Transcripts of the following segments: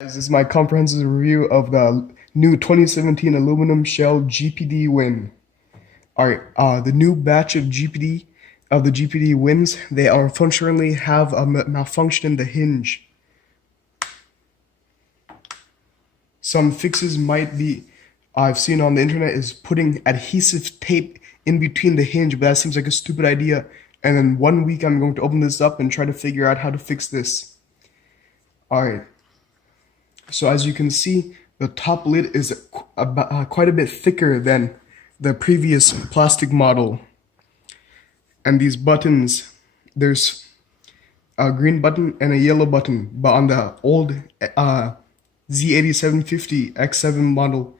This is my comprehensive review of the new 2017 aluminum shell GPD WIN. Alright, the new batch of the GPD WINs, they unfortunately have a malfunction in the hinge. Some fixes I've seen on the internet is putting adhesive tape in between the hinge, but that seems like a stupid idea. And then 1 week I'm going to open this up and try to figure out how to fix this. Alright. So as you can see, the top lid is quite a bit thicker than the previous plastic model. And these buttons, there's a green button and a yellow button, but on the old Z8750 X7 model,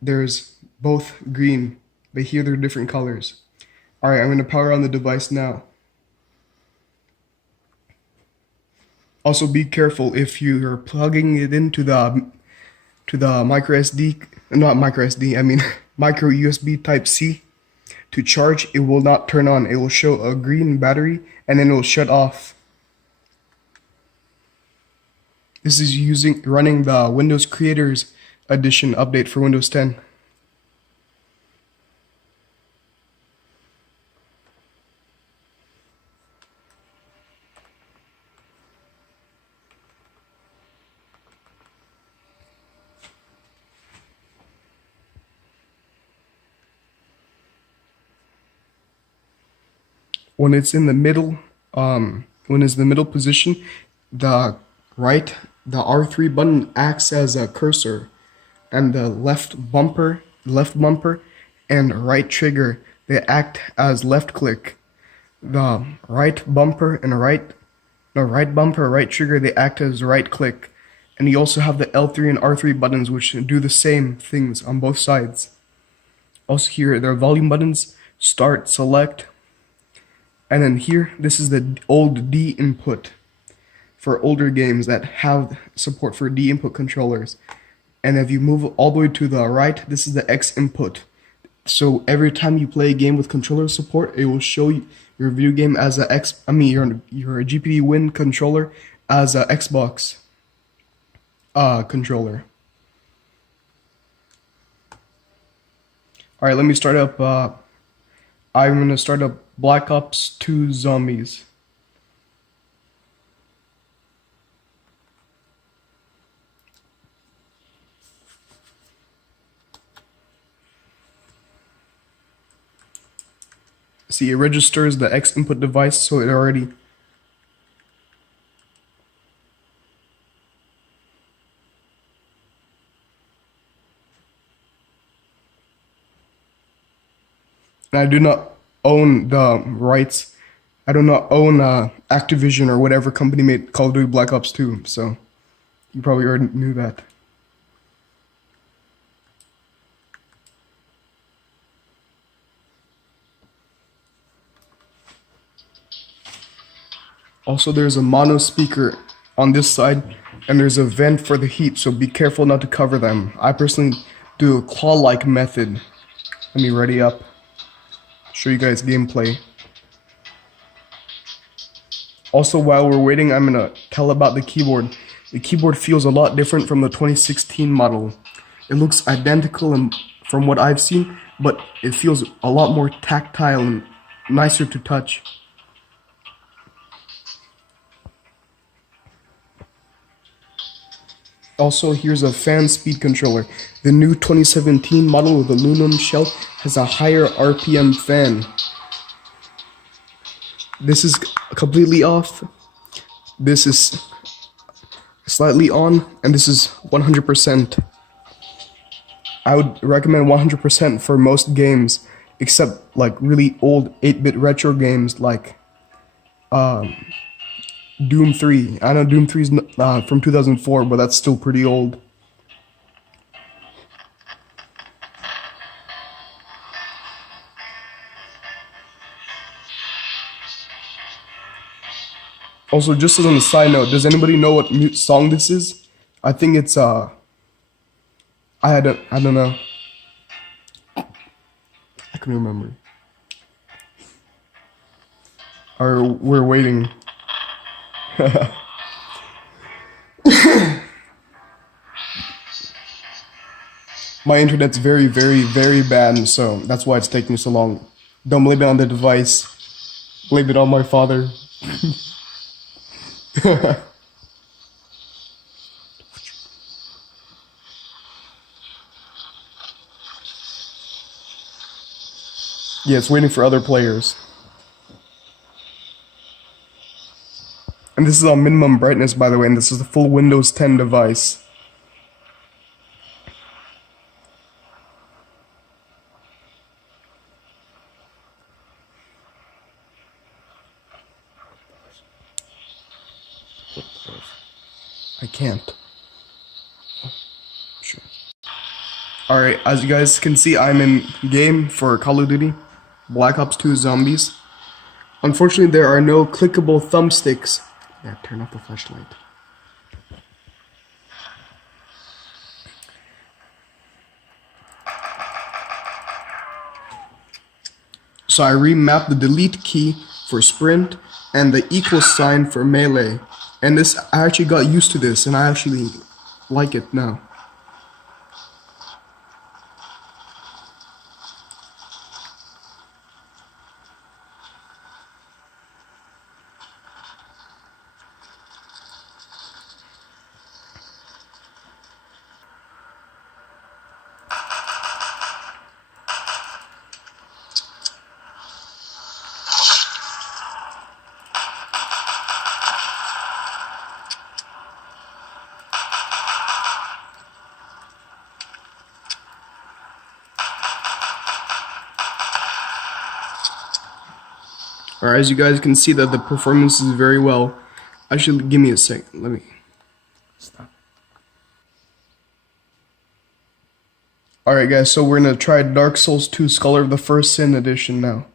there's both green, but here they're different colors. Alright, I'm going to power on the device now. Also be careful if you're plugging it into the micro USB Type-C to charge, it will not turn on. It will show a green battery and then it will shut off. This is running the Windows Creators Edition update for Windows 10. When it's in the middle, position, the R3 button acts as a cursor, and the left bumper and right trigger, they act as left click. The right bumper and right trigger, they act as right click. And you also have the L3 and R3 buttons, which do the same things on both sides. Also here, there are volume buttons, start, select. And then here, this is the old D input for older games that have support for D input controllers. And if you move all the way to the right, this is the X input. So every time you play a game with controller support, it will show you your video game as your GPD WIN controller as a Xbox controller. Alright, let me start up. I'm going to start up Black Ops 2 Zombies. See, it registers the X input device, so it already... And I do not own the rights. I do not own Activision or whatever company made Call of Duty Black Ops 2, so you probably already knew that. Also, there's a mono speaker on this side, and there's a vent for the heat, so be careful not to cover them. I personally do a claw-like method. Let me ready up. Show you guys gameplay. Also, while we're waiting, I'm gonna tell about the keyboard. The keyboard feels a lot different from the 2016 model. It looks identical from what I've seen, but it feels a lot more tactile and nicer to touch. Also, here's a fan speed controller. The new 2017 model with aluminum shell has a higher RPM fan. This is completely off. This is slightly on, and this is 100%. I would recommend 100% for most games, except like really old 8-bit retro games like Doom 3. I know Doom 3 is from 2004, but that's still pretty old. Also, just as on a side note, does anybody know what song this is? I think it's I don't know. I can remember. Or we're waiting. My internet's very, very, very bad, so that's why it's taking so long. Don't blame it on the device. Blame it on my father. Yeah, it's waiting for other players. And this is on minimum brightness, by the way, and this is the full Windows 10 device. I can't. Oh, sure. Alright, as you guys can see, I'm in game for Call of Duty Black Ops 2 Zombies. Unfortunately, there are no clickable thumbsticks. Yeah, turn off the flashlight. So I remapped the delete key for sprint and the equal sign for melee. And this, I actually got used to this and I actually like it now. Alright, as you guys can see that the performance is very well. Actually, give me a sec. Let me stop. Alright guys, so we're gonna try Dark Souls 2 Scholar of the First Sin edition now.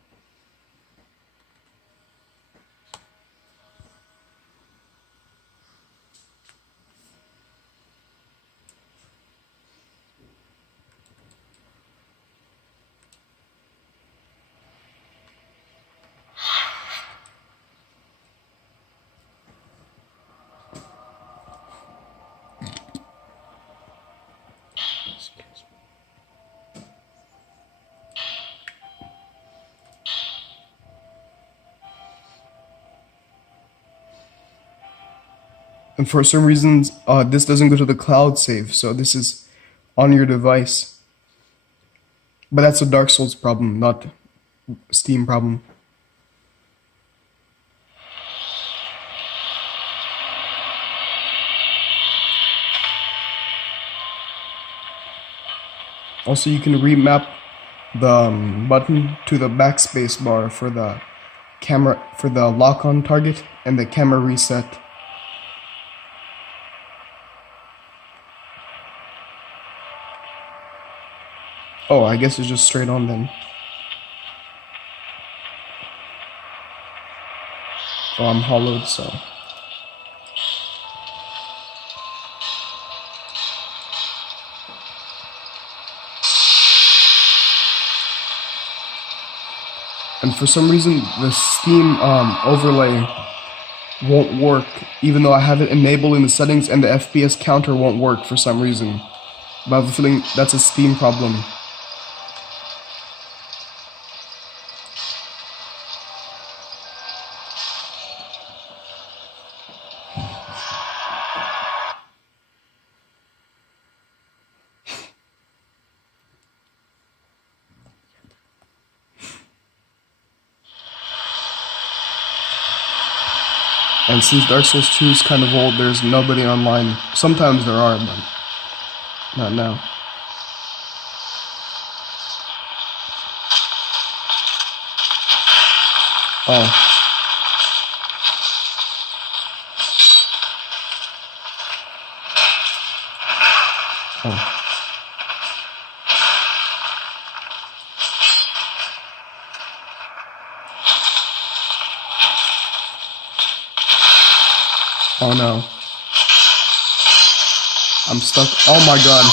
And for some reasons, this doesn't go to the cloud save, so this is on your device. But that's a Dark Souls problem, not Steam problem. Also, you can remap the button to the backspace bar for the camera, for the lock-on target and the camera reset. Oh, I guess it's just straight on then. Oh, I'm hollowed, so. And for some reason, the Steam overlay won't work, even though I have it enabled in the settings, and the FPS counter won't work for some reason. But I have a feeling that's a Steam problem. And since Dark Souls 2 is kind of old, there's nobody online. Sometimes there are, but not now. Oh. Oh. Oh no. I'm stuck. Oh my god.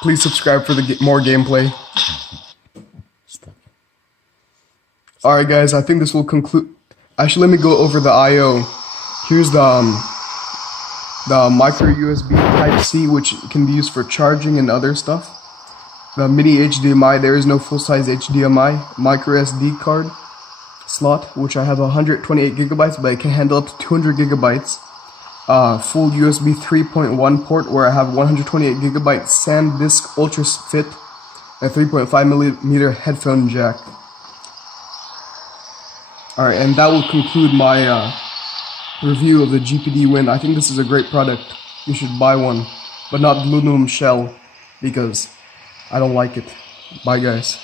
Please subscribe for the more gameplay. Alright guys, I think this will conclude. Actually, let me go over the I/O. Here's the micro USB Type-C, which can be used for charging and other stuff. The mini HDMI, there is no full-size HDMI. Micro SD card slot, which I have 128 gigabytes, but it can handle up to 200 gigabytes. Full USB 3.1 port, where I have 128 gigabyte SanDisk Ultra Fit, and 3.5 millimeter headphone jack. Alright, and that will conclude my review of the GPD WIN. I think this is a great product. You should buy one, but not the aluminum shell, because I don't like it. Bye guys.